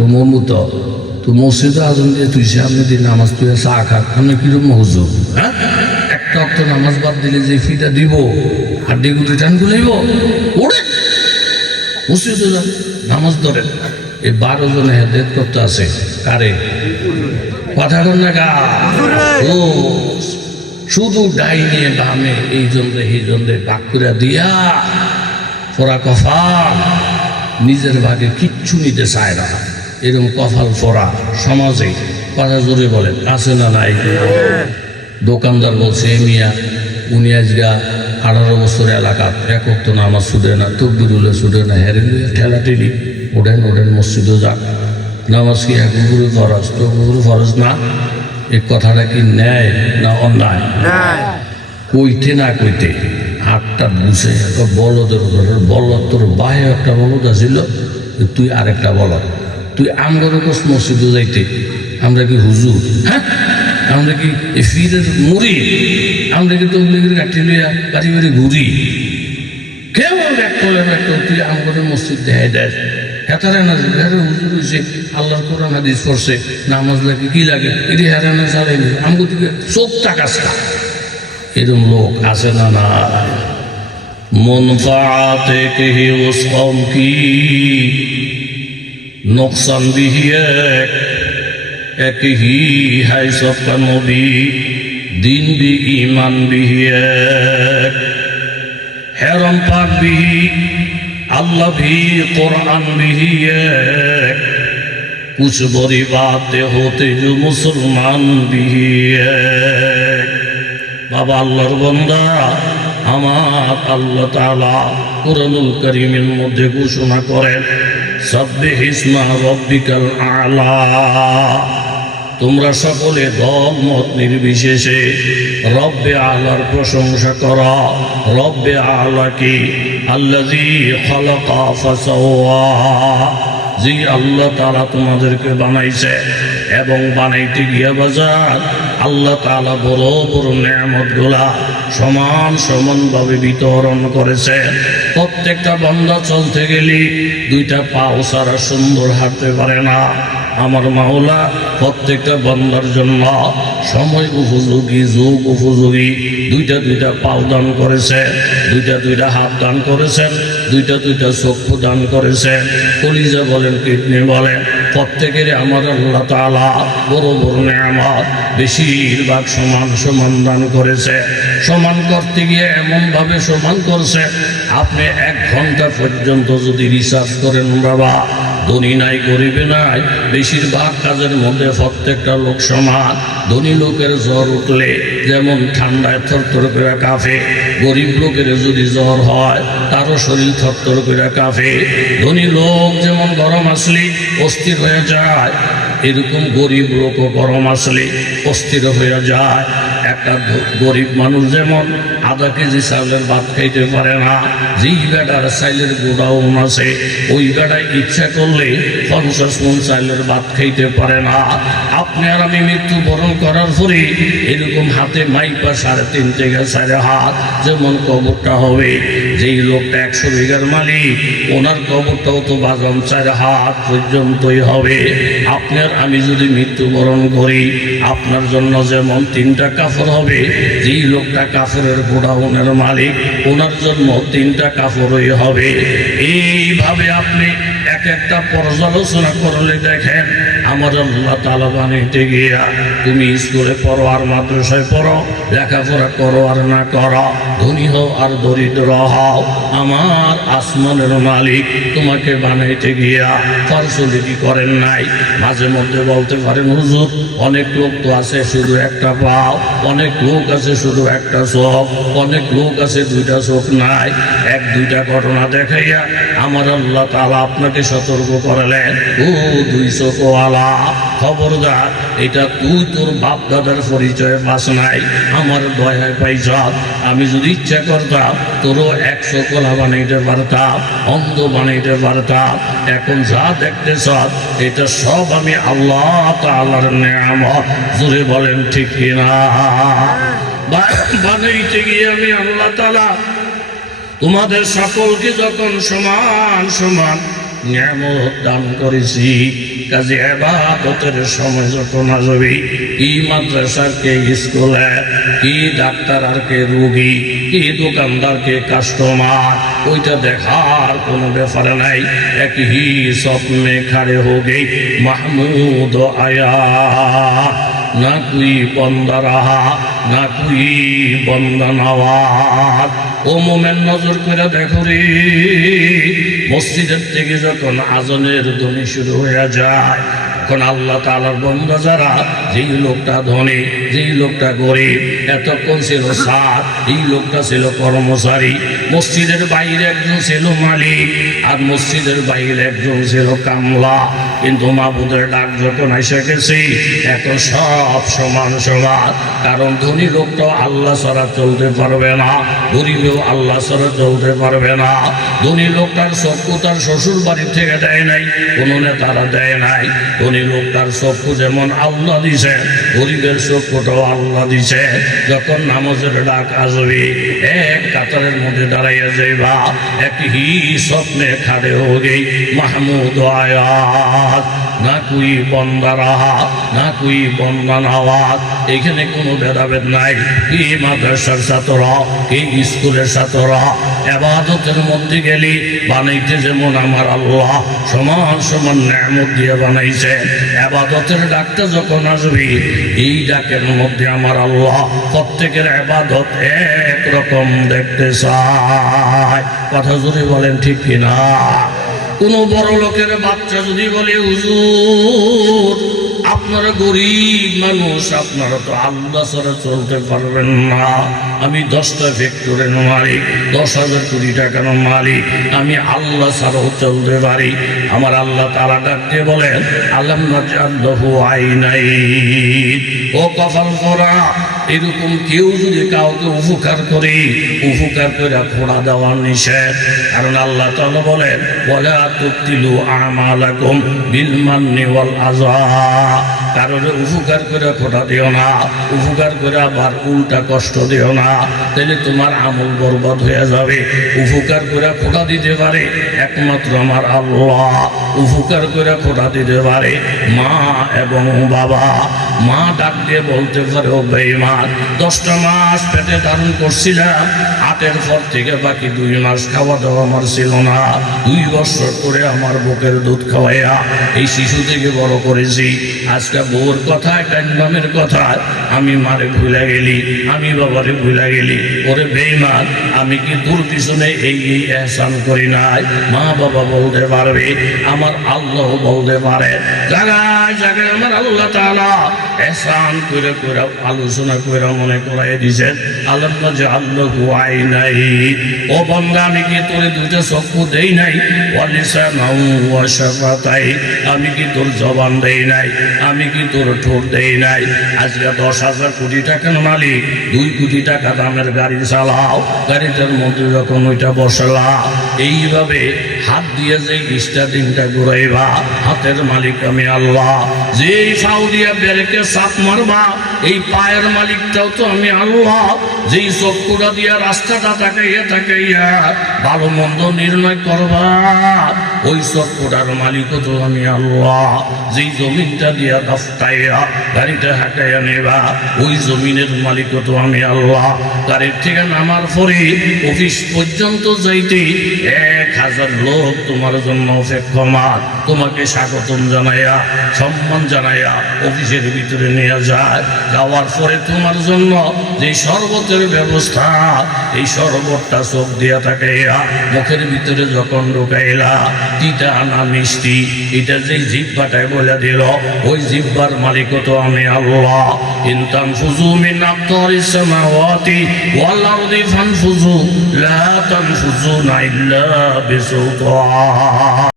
তো মমু তো মসজিদে আজম দিয়ে তুই সামনে দিয়ে নামাজ তুই চা খা আমি কীরকম হুজুর হ্যাঁ? একটা অক্ত নামাজ বাদ দিলে যে ফিটা দিব, আর ডেগু রিটার্ন করলেইব ওরে! মসজিদে যান নামাজ ধরেন। এই বারো জনে হেদায়ত করতে আছে। কারে? কথা না গা। ও, শুধু ডাইনে বামে, এই জন্যে এই জন্যে বাক করে দিয়া, ফোরা কফা নিজের ভাগে কিচ্ছু নিতে চায় না। এরকম কফাল ফোরা সমাজে কথা জোরে বলেন আছে না নাই? দোকানদার বলছে মিয়া উনি আজগা আঠারো বছর এলাকার একক তো নামাজ ছুটে না তকবিরুলে ছুটে না হেরে লুয়ে ঠেলা ঠেলি ওঠেন ওঠেন মসজিদও যাক। নামাজ কি এক গুরু ফরজ? তো গুরু ফরজ না? এই কথাটা কি ন্যায় না অন্যায়? কইতে না কইতে হাতটা বুঝে একটা বলদের বলদ তোর বাহে একটা বলদ আছিল তুই আরেকটা বলদ। তুই আমগর কোস মসজিদে যাইতে? আমরা কি হুজুর? হ্যাঁ? আমরা কি ফিরের মুড়ি? আমরা কি তবলিগের গাঠি লইয়া বাড়ি বাড়ি ঘুরি? কেমন এক কলের একটা তুই আমগর মসজিদ দেখাই দেয়? হেতারে না হেরে হুজুর হয়েছে আল্লাহর কোরআন হাদিস পড়ছে, নামাজ লাগে, কি লাগে? এটি হেরানে চালাইনি আমগো থেকে চোখ টাকাস খা এরম লোক আছে না না মুনফাতে কেহি উস কম কি? نقصان دیهیک ایک ہی ہے سب کا نبی دین بھی ایمان دیهیک حرم پاک بھی اللہ بھی قرآن دیهیک کچھ بری باتیں ہوتے جو مسلمان دیهیک بابا اللہ بندہ আমার আল্লাহ তালা কোরআনুল করিমের মধ্যে ঘোষণা করেন সব্বে হিসমা রব্বিকাল আলা। তোমরা সকলে দল মত নির্বিশেষে রব্বে আলার প্রশংসা করা, রব্বে আলা কি? আল্লাজি খলকা ফাসাওয়া। যে আল্লাহ তালা তোমাদেরকে বানাইছে এবং বানাইতে গিয়া বাজার, আল্লাহ তালা বড় বড় নিয়ামতগুলা সমান সমানভাবে বিতরণ করেছে। প্রত্যেকটা বন্ধা চলতে গেলে দুইটা পাও সারা সুন্দর হাঁটতে পারে না। আমার মাওলা, প্রত্যেকটা বন্দার জন্য সময় উপযোগী, যুগ উপযোগী, দুইটা দুইটা পাও দান করেছে, দুইটা দুইটা হাত দান করেছেন দুইটা দুইটা চক্ষু দান করেছেন কলিজা বলেন, কিডনি বলেন, প্রত্যেকের আমার আল্লাহ তালা বড় বড় নেয়ামত, বেশিরভাগ সমান সমান দান করেছে। সমান করতে গিয়ে এমনভাবে সমান করছে, আপনি এক ঘণ্টা পর্যন্ত যদি রিসার্চ করেন বাবা, ধনী নাই, গরিবে নাই, বেশিরভাগ কাজের মধ্যে প্রত্যেকটা লোক সমান, ধনী লোকের জ্বর উঠলে, যেমন ঠান্ডায় থরথর করে কাঁপে, গরিব লোকের যদি জ্বর হয়, তারও শরীর থরথর করে কাঁপে, ধনী লোক যেমন গরম আসলে, অস্থির হয়ে যায়, এরকম গরিব লোকও গরম আসলে, অস্থির হয়ে যায় একটা গরিব মানুষ যেমন আধা কেজি চাউলের ভাত খাইতে পারে না, যেই বেটার চাইলের গোডাউন আছে, ওই বেটায় ইচ্ছা করলে পঞ্চাশ মন চাইলের ভাত খাইতে পারে না। আপনি আর আমি মৃত্যুবরণ করার পরে এরকম হাতে মাইপা সাড়ে তিন থেকে সাড়ে হাত যেমন কবরটা হবে, যেই লোকটা একশো বিঘার মালিক, ওনার কবরটাও তো বাজাম চার হাত পর্যন্তই হবে। আপনার আমি যদি মৃত্যুবরণ করি, আপনার জন্য যেমন তিনটা কাপড় হবে, যেই লোকটা কাফরের গোডাউনের মালিক, ওনার জন্য তিনটা কাফরই হবে। এইভাবে আপনি এক একটা পর্যালোচনা করলে দেখেন আমার আল্লাহ তালা বানিতে গিয়া, তুমি স্কুলে পড়ো আর মাদ্রাসায় পড়ো, লেখাপড়া করো আর না করো, ধনী হও আর দরিদ্র হও, আমার আসমানের মালিক তোমাকে বানাইতে গিয়া ফরসলিটি করেন নাই। মাঝে মধ্যে বলতে পারেন, হুজুর, অনেক লোক তো আছে শুধু একটা পাও, অনেক লোক আছে শুধু একটা চোখ, অনেক লোক আছে দুইটা চোখ নাই। এক, দুইটা ঘটনা দেখাইয়া আমার আল্লাহ তালা আপনাকে সতর্ক করালেন। ও দুই চোখওয়ালা খবরদার, এটা তুই তোর বাপ দাদার পরিচয় পাস নাই, আমার দয়ায় পাইছ। আমি যদি ইচ্ছা করতাম, তোরও একশো কলা বানাইতে পারতাম, অন্ধ বানাইতে পারতাম। এখন যা দেখতেছ, এটা সব আমি আল্লাহ তালার নেয়ামত। জুড়ে বলেন ঠিক কিনা? বানাইতে গিয়ে আমি আল্লাহ তালা তোমাদের সকলকে যখন সমান সমান নিয়ামত দান করেছি। কাজে এবাদতের সময় যখন আসবে, কি মাদ্রাসার কে স্কুলে, কি ডাক্তার আর কে রুগী, কি দোকানদার কে কাস্টমার ওইটা দেখার কোনো ব্যাপারে নাই। এক হি স্বপ্নে খাড়ে হো গই মাহমুদ আয়া। না কুই বন্দা রাহা না কুই বন্দা নওয়াজ। ও মোমেন, নজর করে দেখো রে। মসজিদের থেকে যখন আজনের ধ্বনি শুরু হয়ে যায়, তখন আল্লাহ তালার বন্ধ যারা, যেই লোকটা ধনী, যেই লোকটা গরিব, এতক্ষণ ছিল সার, এই লোকটা ছিল কর্মচারী। মসজিদের বাইরে একজন ছিল মালিক, আর মসজিদের বাইরে একজন ছিল কামলা। কিন্তু মাবুদের ডাক যখন এসে এখন সব সমান সমান কারণ ধনী লোকটাও আল্লাহ ছাড়া চলতে পারবে না গরিবেও আল্লাহ ছাড়া চলতে পারবে না। ধনী লোকটার চক্ষু তার শ্বশুর বাড়ির থেকে দেয় নাই, কোনো নেতারা দেয় নাই। ধনী লোকটার চক্ষু যেমন আল্লাহ দিছে, গরিবের চক্ষুটাও আল্লাহ দিছে। যখন নামাজের ডাক আসবে, এক কাতারের মধ্যে দাঁড়াইয়া যাইবা এক হি স্বপ্নে খাড়ে হো গই মাহমুদ আয়াত না কুই বন্দা রাহা না কুই বন্দা নওয়াজ এখানে কোনো ভেদাভেদ নাই। কি মাদ্রাসার ছাত্ররা, কি স্কুলের ছাত্ররা, এবাদতের মধ্যে গেলি বানাইতে যেমন আমার আল্লাহ, সমান সমান ন্যামত দিয়ে বানাইছে। এবাদতের ডাকটা যখন আসবি, এই ডাকের মধ্যে আমার আল্লাহ প্রত্যেকের এবাদত এক রকম দেখতে চায়। কথা যদি বলেন ঠিক কিনা? কোন বড় লোকের বাচ্চা যদি বলে, হুজুর, আপনারা গরিব মানুষ, আপনারা তো আল্লাহ চলতে পারবেন না। আমি দশটা ফ্যাক্টরের মালিক, দশ হাজার কোটি টাকার মালিক, আমি আল্লাহ ছাড়াও চলতে পারি। আমার আল্লাহ তারা ডাক দিয়ে বলেন আল্লাহ আই নাই ও কপাল করা এরকম কেউ যদি কাউকে উপকার করে উপকার করে ঘোড়া দেওয়ার নিষেধ। কারণ আল্লাহ বলেন বলে তুক্তিলু আমালাকুম আযা কারণ উপকার করে ফোটা দিও না, উপকার করে আবার উল্টা কষ্ট দিও না তাহলে তোমার আমল বরবাদ হয়ে যাবে। উপকার করে ফোটা দিতে পারে, একমাত্র আমার আল্লাহ। উপকার করে ফোটা দিতে পারে, মা এবং বাবা। মা ডাক দিয়ে বলতে পারে, ও বেইমান দশটা মাস পেটে ধারণ করছিলাম আটের পর থেকে বাকি দুই মাস খাওয়া দাওয়া আমার ছিল না। দুই বছর করে আমার বুকের দুধ খাওয়াইয়া এই শিশু থেকে বড় করেছি। আজকে বউর কথায় কান্নামের কথায় আমি মারে ভুলে গেলি, আমি বাবারে ভুলে গেলি। ওরে বেইমান আমি কি তোর পিছনে এই এই এহসান করি নাই? মা বাবা বলতে পারবে, আমার আল্লাহ বলতে পারে। আমার আল্লাহ তাআলা এহসান করে করে আলোচনা করে মনে করাই দিছেন আল্লাহ যে আল্লাহ আই নাই ও আমি কি তোরে দুইটা চক্ষু দেই নাই? ওয়ালিসা নাও আমি কি তোর জবান দেই নাই? আমি কি তোর ঠোঁট দেই নাই? আজকে দশ হাজার কোটি টাকার মালিক, দুই কোটি টাকা দামের গাড়ি চালাও, গাড়িটার মধ্যে যখন ওইটা বসলা এইভাবে হাত দিয়ে যে স্টার্টিংটা ঘুরাইবা, হাতের মালিক আমি আল্লাহ। যেই ফাউ দিয়া বেরেকে সাপ মারবা, এই পায়ের মালিকটাও তো আমি আল্লাহ। যেই চক্ষুটা দিয়া রাস্তাটা তাকাইয়া তাকাইয়া ভালো মন্দ নির্ণয় করবা। ওই চক্ষুটার মালিকও তো আমি আল্লাহ। যেই জমিনটা দিয়া দফতাইয়া, গাড়িটা হাঁটাইয়া নেবা, ওই জমিনের মালিকও তো আমি আল্লাহ। গাড়ির থেকে নামার পরে অফিস পর্যন্ত যাইতে এক হাজার লোক তোমার জন্য তোমাকে স্বাগতম জানাইয়া, সম্মান জানাইয়া অফিসের ভিতরে নিয়ে যায়। যাওয়ার পরে তোমার জন্য যে শরবতের ব্যবস্থা, এই শরবতটা চোখ দিয়া তাকাইয়া মুখের ভিতরে যখন ঢুকাইলা তিতা আনা মিষ্টি, এটা যে জিব্বাটায় বলে দিল, ওই জিব্বার মালিক তো আমি আল্লাহ। ইনতাম ফুজু মিন আক্তারিস সামাওয়াতি ওয়াল আরদি ফানফুজু লা তানফুজুনা ইল্লা বিসুলতান।